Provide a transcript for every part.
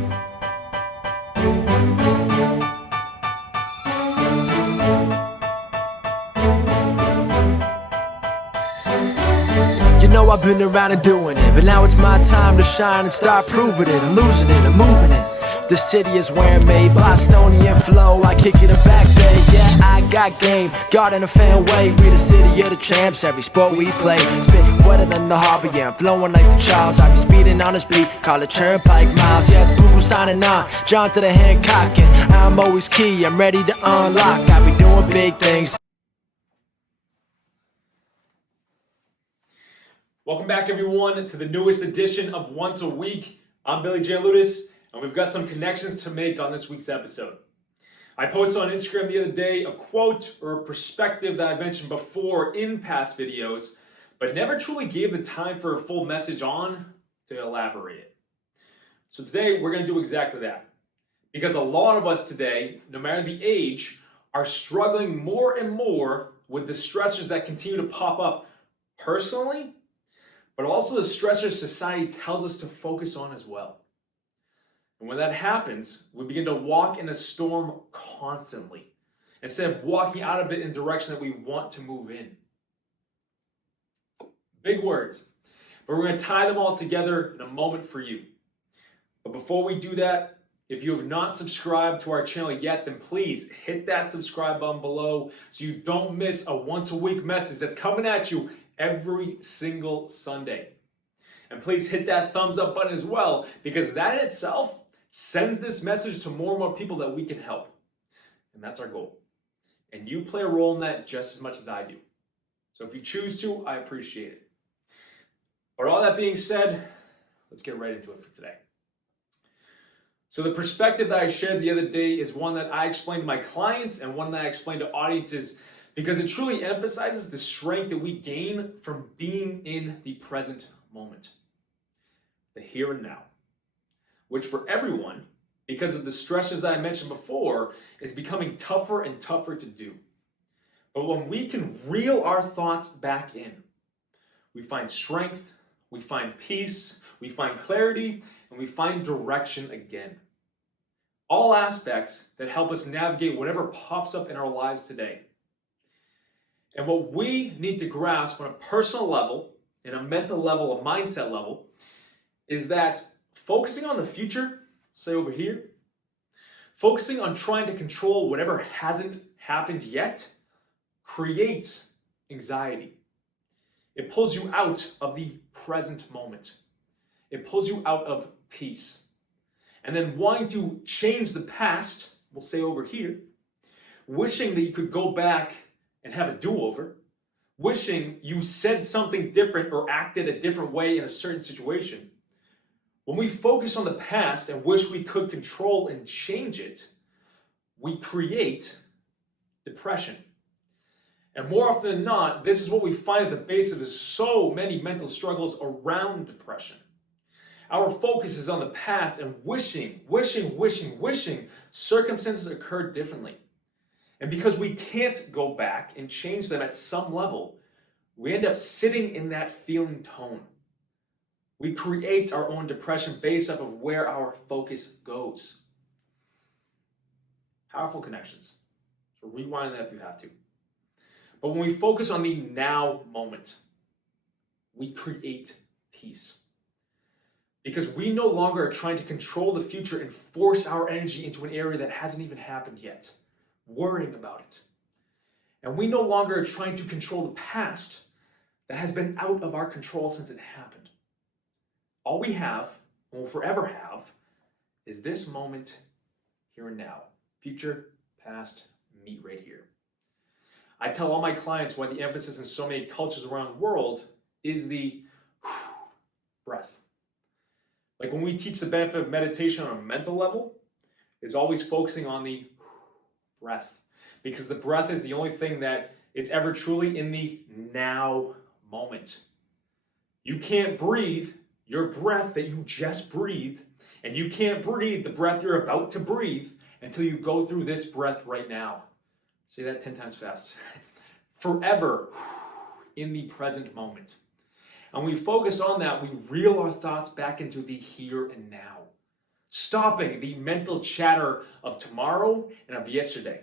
You know I've been around and doing it, but now it's my time to shine and start proving it. I'm losing it, I'm moving it. The city is where I'm made, Bostonian flow, I kick it a back day. Yeah, I got game, got in a fan way. We the city of the champs, every sport we play. Spit wetter than the harbor, yeah, I'm flowing like the Charles. I be speeding on this beat, call it Turnpike Miles. Yeah, it's Google signing on, John to the Hancock, and I'm always key, I'm ready to unlock. I be doing big things. Welcome back, everyone, to the newest edition of Once a Week. I'm Billy J. Ludis, and we've got some connections to make on this week's episode. I posted on Instagram the other day a quote or a perspective that I mentioned before in past videos, but never truly gave the time for a full message on to elaborate it. So today, we're going to do exactly that. Because a lot of us today, no matter the age, are struggling more and more with the stressors that continue to pop up personally, but also the stressors society tells us to focus on as well. And when that happens, we begin to walk in a storm constantly, instead of walking out of it in the direction that we want to move in. Big words, but we're going to tie them all together in a moment for you. But before we do that, if you have not subscribed to our channel yet, then please hit that subscribe button below so you don't miss a once a week message that's coming at you every single Sunday. And please hit that thumbs up button as well, because that in itself sends this message to more and more people that we can help. And that's our goal. And you play a role in that just as much as I do. So if you choose to, I appreciate it. But all that being said, let's get right into it for today. So the perspective that I shared the other day is one that I explained to my clients and one that I explained to audiences, because it truly emphasizes the strength that we gain from being in the present moment, the here and now, which for everyone, because of the stresses that I mentioned before, is becoming tougher and tougher to do. But when we can reel our thoughts back in, we find strength, we find peace, we find clarity, and we find direction again. All aspects that help us navigate whatever pops up in our lives today. And what we need to grasp on a personal level, in a mental level, a mindset level, is that focusing on the future, say over here, focusing on trying to control whatever hasn't happened yet, creates anxiety. It pulls you out of the present moment. It pulls you out of peace. And then wanting to change the past, we'll say over here, wishing that you could go back and have a do-over, wishing you said something different or acted a different way in a certain situation. When we focus on the past and wish we could control and change it, we create depression. And more often than not, this is what we find at the base of so many mental struggles around depression. Our focus is on the past and wishing circumstances occurred differently. And because we can't go back and change them at some level, we end up sitting in that feeling tone. We create our own depression based off of where our focus goes. Powerful connections. So rewind that if you have to. But when we focus on the now moment, we create peace. Because we no longer are trying to control the future and force our energy into an area that hasn't even happened yet, worrying about it. And we no longer are trying to control the past that has been out of our control since it happened. All we have, and will forever have, is this moment, here and now. Future, past, meet right here. I tell all my clients why the emphasis in so many cultures around the world is the breath. Like when we teach the benefit of meditation on a mental level, it's always focusing on the breath. Because the breath is the only thing that is ever truly in the now moment. You can't breathe your breath that you just breathed, and you can't breathe the breath you're about to breathe until you go through this breath right now. Say that 10 times fast. Forever in the present moment. And when we focus on that, we reel our thoughts back into the here and now. stopping the mental chatter of tomorrow and of yesterday.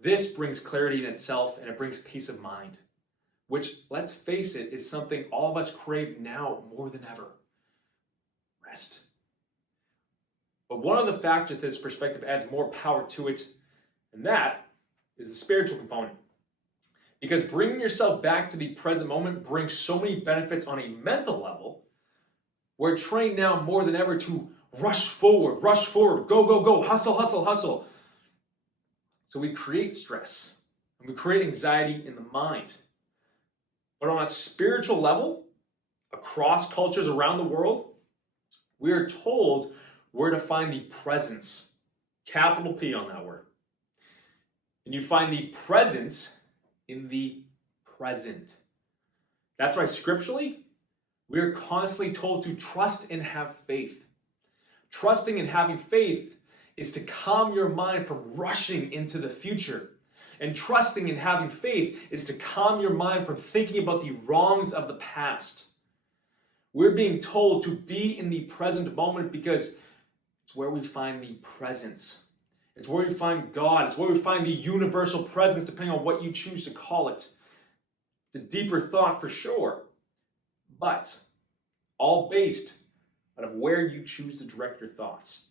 This brings clarity in itself, and it brings peace of mind, which, let's face it, is something all of us crave now more than ever. Rest. But one of the factors this perspective adds more power to it, and that is the spiritual component. Because bringing yourself back to the present moment brings so many benefits on a mental level. We're trained now more than ever to rush forward, go, go, go, hustle, hustle, hustle. So we create stress and we create anxiety in the mind. But on a spiritual level, across cultures around the world, we are told where to find the presence, capital P on that word. And you find the presence in the present. That's why scripturally, we are constantly told to trust and have faith. Trusting and having faith is to calm your mind from rushing into the future. And trusting and having faith is to calm your mind from thinking about the wrongs of the past. We're being told to be in the present moment because it's where we find the presence. It's where we find God. It's where we find the universal presence, depending on what you choose to call it. It's a deeper thought for sure, but all based out of where you choose to direct your thoughts.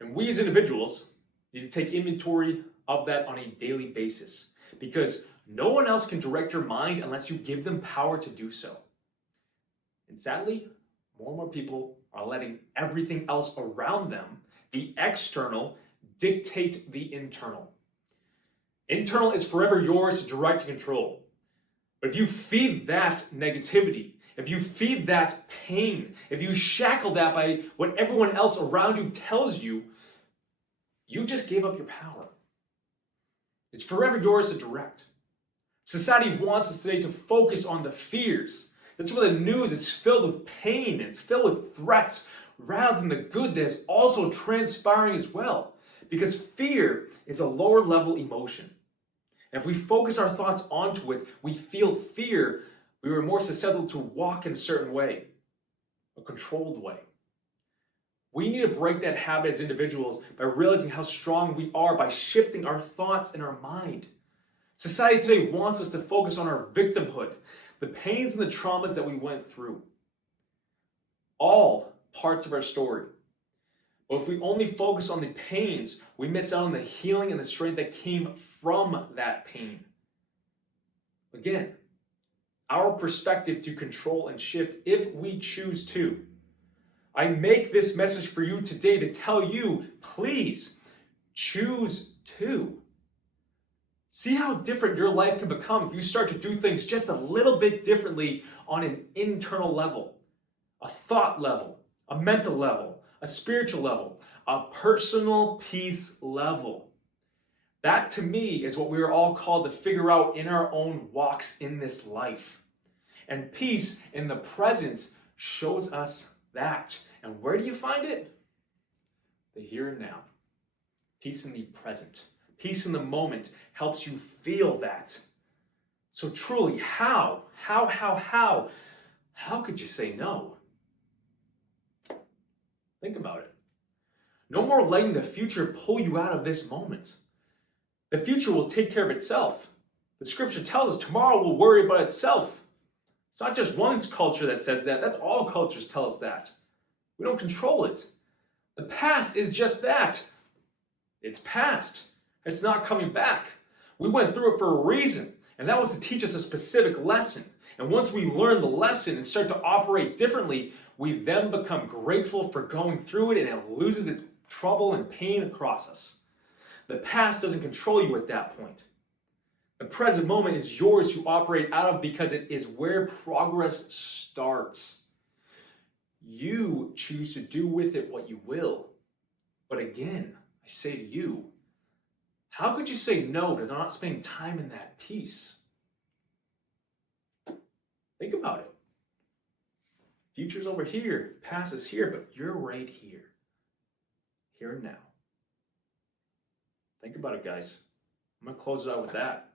And we as individuals need to take inventory of that on a daily basis, because no one else can direct your mind unless you give them power to do so. And sadly, more and more people are letting everything else around them, the external, dictate the internal. Internal is forever yours to direct and control. But if you feed that negativity, if you feed that pain, if you shackle that by what everyone else around you tells you, you just gave up your power. It's forever yours to direct. Society wants us today to focus on the fears. That's why the news is filled with pain, and it's filled with threats, rather than the good that is also transpiring as well. Because fear is a lower level emotion. And if we focus our thoughts onto it, we feel fear, we are more susceptible to walk in a certain way, a controlled way. We need to break that habit as individuals by realizing how strong we are by shifting our thoughts in our mind. Society today wants us to focus on our victimhood, the pains and the traumas that we went through. All parts of our story. But if we only focus on the pains, we miss out on the healing and the strength that came from that pain. Again, our perspective to control and shift if we choose to. I make this message for you today to tell you, please choose to. See how different your life can become if you start to do things just a little bit differently on an internal level, a thought level, a mental level, a spiritual level, a personal peace level. That to me is what we are all called to figure out in our own walks in this life. And peace in the presence shows us that. And where do you find it? The here and now. Peace in the present. Peace in the moment helps you feel that. So truly, how could you say no? Think about it. No more letting the future pull you out of this moment. The future will take care of itself. The scripture tells us tomorrow will worry about itself. It's not just one culture that says that. That's all cultures tell us that. We don't control it. The past is just that. It's past. It's not coming back. We went through it for a reason, and that was to teach us a specific lesson. And once we learn the lesson and start to operate differently, we then become grateful for going through it, and it loses its trouble and pain across us. The past doesn't control you at that point. The present moment is yours to operate out of because it is where progress starts. You choose to do with it what you will. But again, I say to you, how could you say no to not spending time in that peace? Think about it. Future's over here, past is here, but you're right here. Here and now. Think about it, guys. I'm going to close it out with that.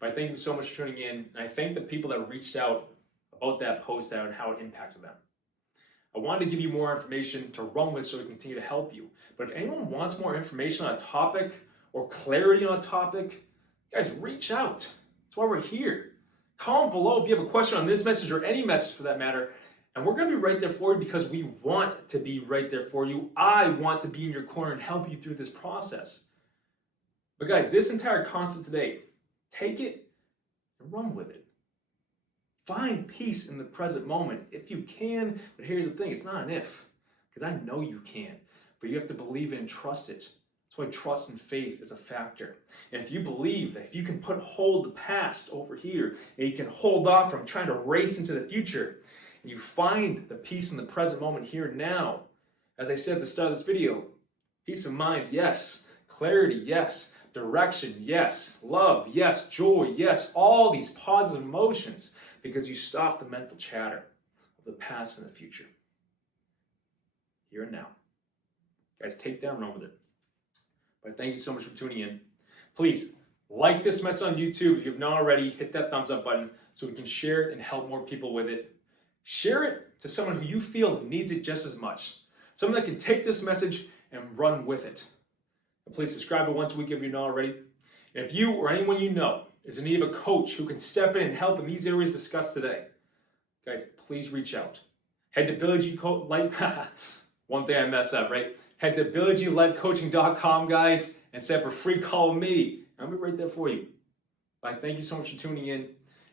But I thank you so much for tuning in. And I thank the people that reached out about that post out and how it impacted them. wanted to give you more information to run with so we can continue to help you. But if anyone wants more information on a topic or clarity on a topic, guys, reach out. That's why we're here. Comment below if you have a question on this message or any message for that matter. And we're going to be right there for you because we want to be right there for you. I want to be in your corner and help you through this process. But guys, this entire concept today, take it and run with it. Find peace in the present moment if you can. But here's the thing, it's not an if, because I know you can. But you have to believe it and trust it. That's why trust and faith is a factor. And if you believe that if you can put hold the past over here, and you can hold off from trying to race into the future, and you find the peace in the present moment here and now, as I said at the start of this video, peace of mind, yes. Clarity, yes. Direction, yes. Love, yes. Joy, yes. All these positive emotions, because you stop the mental chatter of the past and the future. Here and now. Guys, take that and run with it. But thank you so much for tuning in. Please like this message on YouTube. If you have not already, hit that thumbs up button so we can share it and help more people with it. Share it to someone who you feel needs it just as much. Someone that can take this message and run with it. And please subscribe to Once a Week if you're not already. And if you or anyone you know is in need of a coach who can step in and help in these areas discussed today, guys, please reach out. Head to one thing I messed up, right? Head to BillyGLifeCoaching.com, guys, and set up a free call with me. I'll be right there for you. Bye. Thank you so much for tuning in.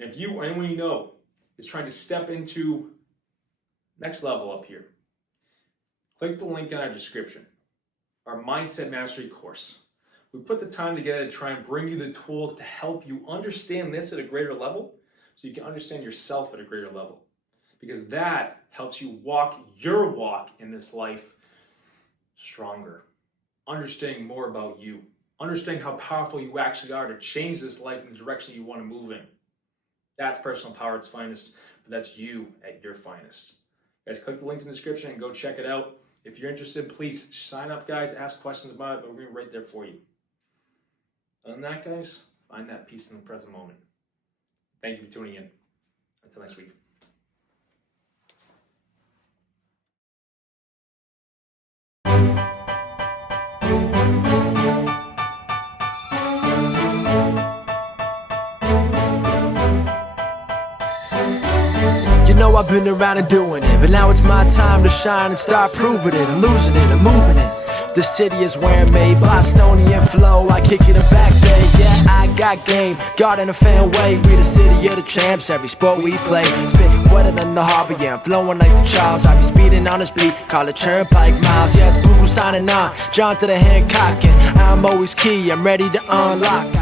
And if you or anyone you know is trying to step into next level up here, click the link in our description. Our Mindset Mastery course. We put the time together to try and bring you the tools to help you understand this at a greater level so you can understand yourself at a greater level. Because that helps you walk your walk in this life stronger. Understanding more about you. Understanding how powerful you actually are to change this life in the direction you want to move in. That's personal power at its finest, but that's you at your finest. Guys, click the link in the description and go check it out. If you're interested, please sign up, guys. Ask questions about it, but we're going to be right there for you. Other than that, guys, find that peace in the present moment. Thank you for tuning in. Until next week. You know I've been around and doing it, but now it's my time to shine and start proving it. I'm losing it, I'm moving it. The city is where I'm made, Bostonian flow, I kick it back there. Yeah, I got game, God in a fan way. We the city of the champs, every sport we play. Spit wetter than the harbor, yeah, I'm flowing like the Charles. I be speeding on this beat, call it Turnpike Miles. Yeah, it's Boo signing on, John to the Hancock, and I'm always key, I'm ready to unlock.